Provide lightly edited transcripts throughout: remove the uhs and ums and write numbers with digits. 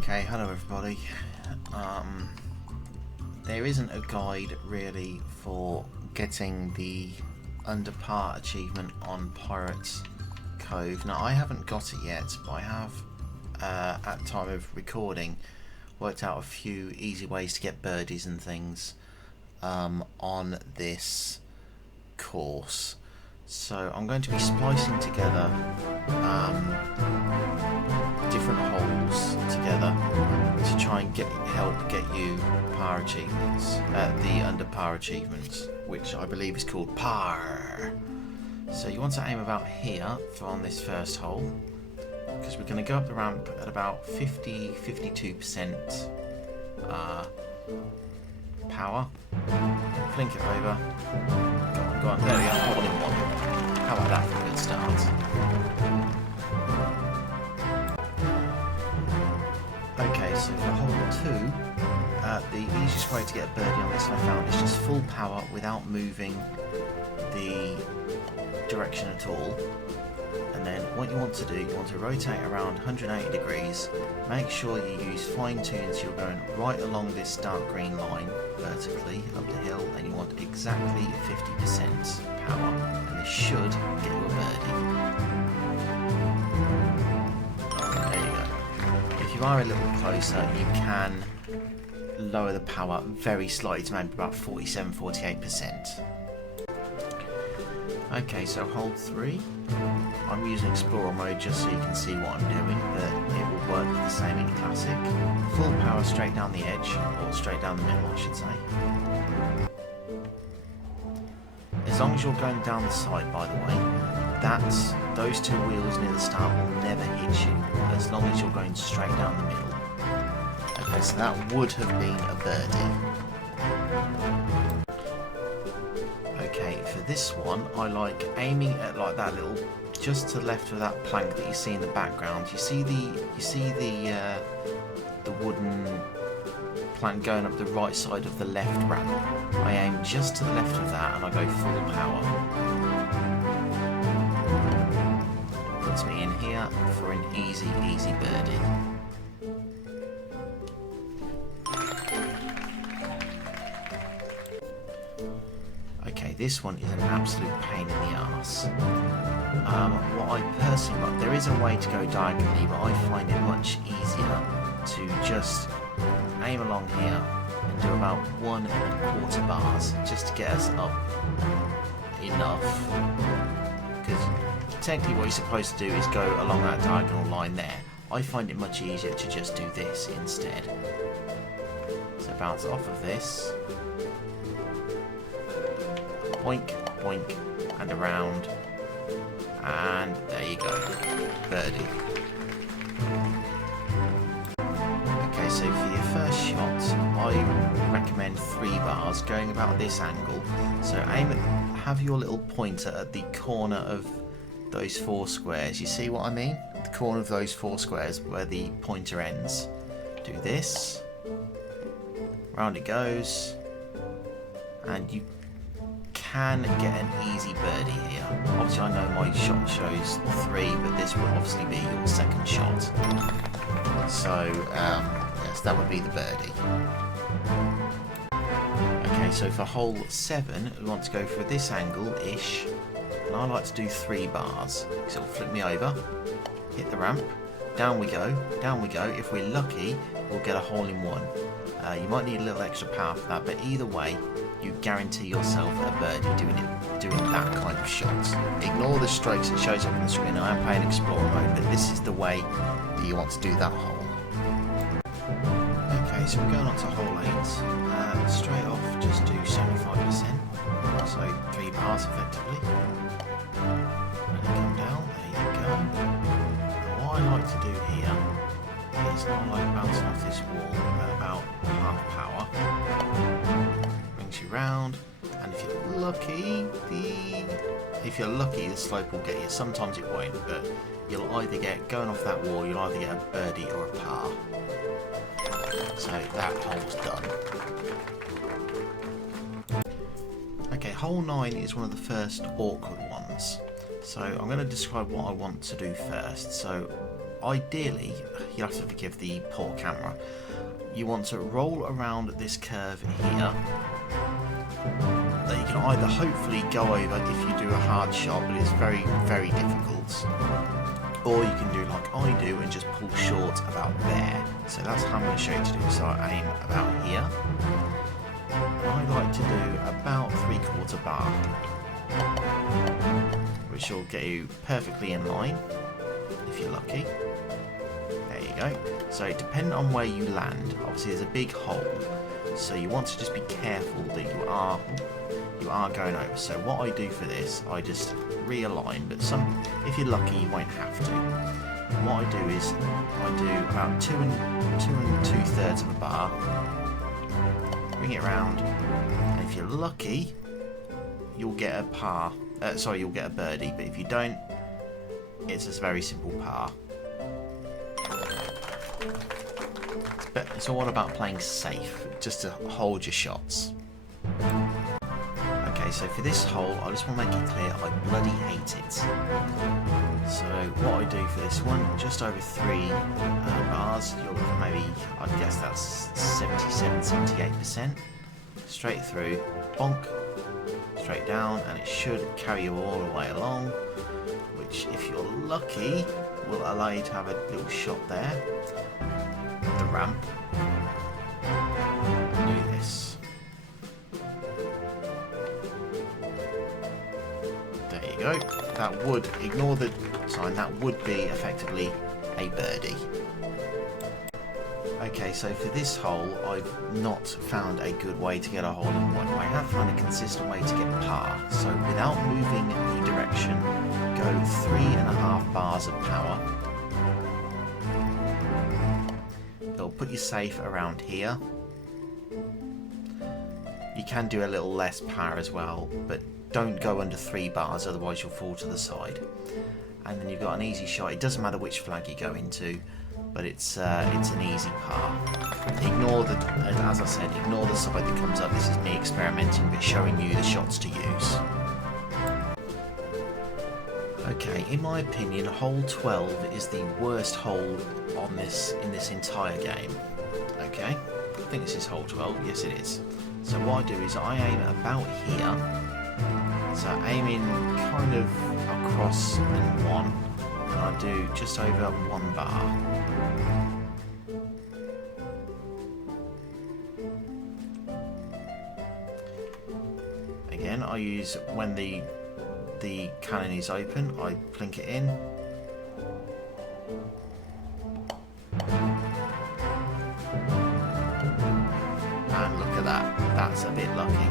Okay, hello everybody. There isn't a guide really for getting the under par achievement on Pirates Cove. Now I haven't got it yet, but I have at time of recording worked out a few easy ways to get birdies and things on this course. So I'm going to be splicing together different holes together to try and help get you par achievements, the under par achievements, which I believe is called par. So you want to aim about here on this first hole, because we're going to go up the ramp at about 52% power. Flink it over. Go on, there we go, hole in one. How about that for a good start? Okay, so for hole 2, the easiest way to get a birdie on this I found is just full power without moving the direction at all. And then what you want to do, you want to rotate around 180 degrees. Make sure you use fine tune so you're going right along this dark green line vertically up the hill, and you want exactly 50% power, and this should get you a birdie. There you go. If you are a little closer, you can lower the power very slightly to maybe about 47-48%. Okay, so hole 3. I'm using Explorer mode just so you can see what I'm doing, but it will work the same in Classic. Full power straight down the edge, or straight down the middle I should say. As long as you're going down the side, by the way, those two wheels near the start will never hit you, as long as you're going straight down the middle. Okay, so that would have been a birdie. Okay, for this one, I like aiming at like that little, just to the left of that plank that you see in the background. You see the wooden plank going up the right side of the left ramp. I aim just to the left of that and I go full power. Puts me in here for an easy birdie. Okay, this one is an absolute pain in the arse. What I personally like, there is a way to go diagonally, but I find it much easier to just aim along here and do about 1 1/4 bars just to get us up enough. Because technically what you're supposed to do is go along that diagonal line there. I find it much easier to just do this instead. So bounce off of this. Boink, boink, and around, and there you go, birdie. Okay, so for your first shot, I recommend 3 bars, going about this angle. So have your little pointer at the corner of those 4 squares. You see what I mean? At the corner of those 4 squares where the pointer ends. Do this, round it goes, and you can get an easy birdie here. Obviously I know my shot shows 3, but this will obviously be your second shot. So yes, that would be the birdie. Okay, so for hole 7 we want to go for this angle-ish, and I like to do 3 bars. So it'll flip me over, hit the ramp, down we go, down we go. If we're lucky, we'll get a hole in one. You might need a little extra power for that, but either way, you guarantee yourself a birdie doing that kind of shot. Ignore the strokes that shows up on the screen. I am playing Explorer mode, but this is the way that you want to do that hole. Okay, so we're going on to hole 8. Straight off, just do 75%. So 3 bars effectively. And then come down, there you go. And what I like to do here is I like bouncing off this wall at about half power. You round, and if you're lucky the slope will get you. Sometimes it won't, but you'll either get, going off that wall, you'll either get a birdie or a par. So that hole's done. Okay, hole 9 is one of the first awkward ones. So I'm going to describe what I want to do first. So ideally, you'll have to forgive the poor camera. You want to roll around this curve here. That you can either hopefully go over if you do a hard shot, but it's very, very difficult. Or you can do like I do and just pull short about there. So that's how I'm going to show you to do. So I aim about here. I like to do about 3/4 bar, which will get you perfectly in line if you're lucky. There you go. So depending on where you land, obviously there's a big hole, so you want to just be careful that you are going over. So what I do for this, I just realign, but if you're lucky you won't have to. What I do is I do about 2 2/3 of a bar, bring it around, and if you're lucky you'll get a par. You'll get a birdie, but if you don't, it's a very simple par. It's all about playing safe, just to hold your shots. Okay, so for this hole, I just want to make it clear, I bloody hate it. So what I do for this one, just over 3 bars, you're looking at maybe, I'd guess that's 77-78%. Straight through, bonk, straight down, and it should carry you all the way along, which if you're lucky will allow you to have a little shot there, the ramp. Do this. There you go. That would, ignore the sign, that would be effectively a birdie. Okay, so for this hole, I've not found a good way to get a hole in one. I have found a consistent way to get par. So without moving the direction, go 3.5 bars of power. It'll put you safe around here. You can do a little less power as well, but don't go under 3 bars, otherwise you'll fall to the side. And then you've got an easy shot. It doesn't matter which flag you go into, but it's an easy par. Ignore the, as I said, ignore the side that comes up. This is me experimenting, but showing you the shots to use. Okay, in my opinion, hole 12 is the worst hole on in this entire game. Okay, I think this is hole 12. Yes, it is. So what I do is I aim about here. So aiming kind of across and 1, and I do just over 1 bar. Again, I use when the cannon is open, I plink it in. And look at that, that's a bit lucky.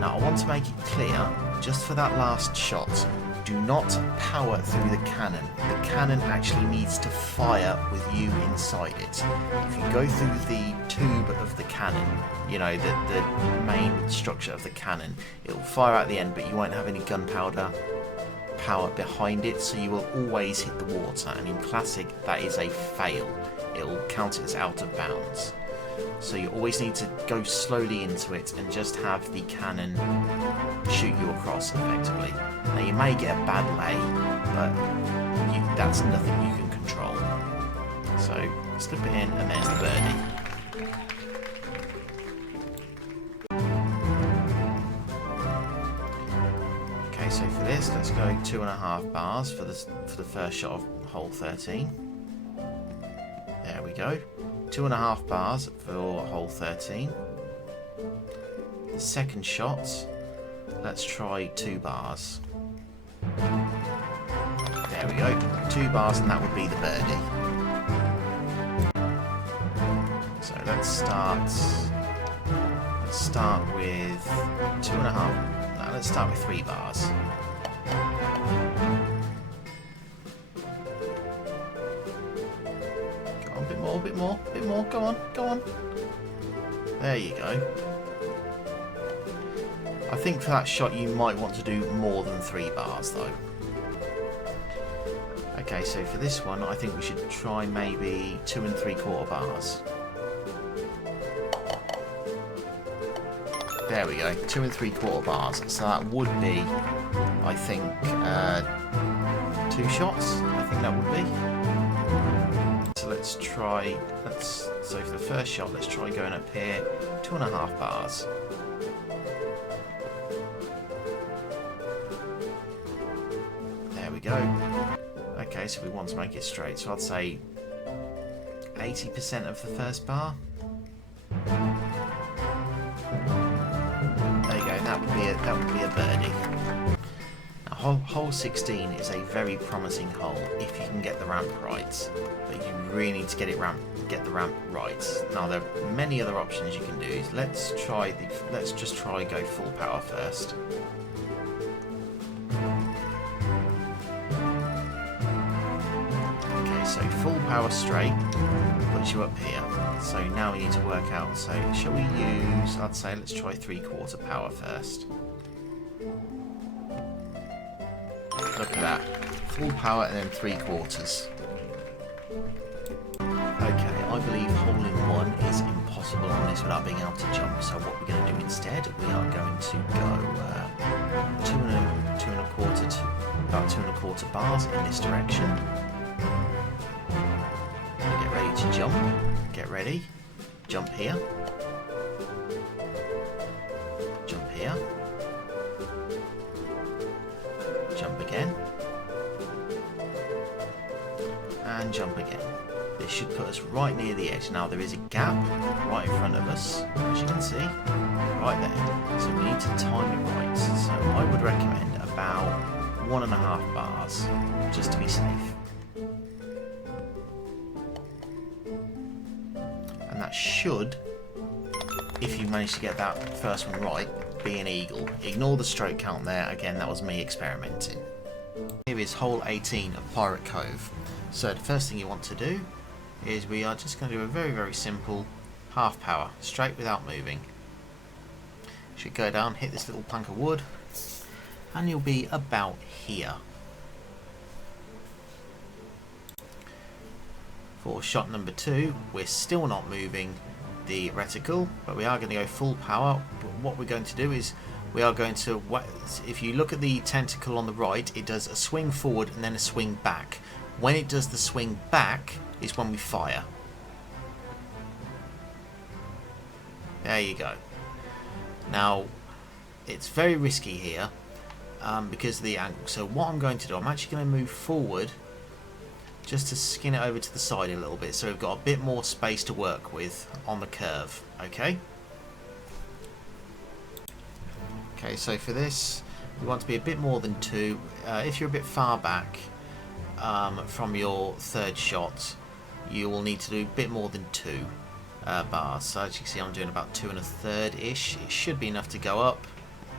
Now I want to make it clear, just for that last shot, do not power through the cannon. The cannon actually needs to fire with you inside it. If you go through the tube of the cannon, you know, the main structure of the cannon, it will fire at the end, but you won't have any gunpowder power behind it, so you will always hit the water, and in Classic that is a fail. It will count it as out of bounds. So you always need to go slowly into it and just have the cannon shoot you across effectively. Now you may get a bad lay, but that's nothing you can control. So slip it in, and there's the birdie. Okay, so for this, let's go 2.5 bars for the first shot of hole 13. There we go. 2.5 bars for hole 13. The second shot, let's try 2 bars. There we go, 2 bars, and that would be the birdie. So let's start with 2.5. No, let's start with 3 bars. A bit more, go on. There you go. I think for that shot you might want to do more than 3 bars though. Okay, so for this one I think we should try maybe 2 3/4 bars. There we go, 2 3/4 bars. So that would be, I think, 2 shots. I think that would be. So let's try, so for the first shot, let's try going up here, 2.5 bars. There we go. Okay, so we want to make it straight, so I'd say 80% of the first bar. There you go, that would be a birdie. Hole 16 is a very promising hole if you can get the ramp right, but you really need to get the ramp right. Now there are many other options you can do. Let's just try go full power first. Okay, so full power straight puts you up here. So now we need to work out. So shall we use? I'd say let's try 3/4 power first. Look at that. Full power and then 3/4. Okay, I believe hole in one is impossible on this without being able to jump. So what we're going to do instead, we are going to go 2.25 to about 2.25 bars in this direction. Get ready to jump. Get ready. Jump here. Jump here. Jump again, and jump again. This should put us right near the edge. Now there is a gap right in front of us, as you can see, right there. So we need to time it right. So I would recommend about 1.5 bars, just to be safe. And that should, if you manage to get that first one right, be an eagle. Ignore the stroke count there. Again, that was me experimenting. Here is hole 18 of Pirate Cove. So the first thing you want to do is we are just going to do a very, very simple half power, straight without moving. Should go down, hit this little plank of wood, and you'll be about here. For shot number 2, we're still not moving the reticle, but we are going to go full power. But what we're going to do is we are going to, if you look at the tentacle on the right, it does a swing forward and then a swing back. When it does the swing back is when we fire. There you go. Now it's very risky here because of the angle. So what I'm going to do, I'm actually going to move forward just to skin it over to the side a little bit, so we've got a bit more space to work with on the curve. Okay, so for this we want to be a bit more than 2. If you're a bit far back from your third shot, you will need to do a bit more than 2 bars. So as you can see, I'm doing about 2 1/3 ish. It should be enough to go up.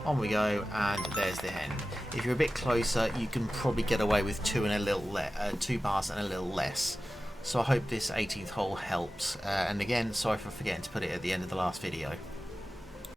On we go, and there's the end. If you're a bit closer, you can probably get away with 2 bars and a little less. So I hope this 18th hole helps. And again, sorry for forgetting to put it at the end of the last video.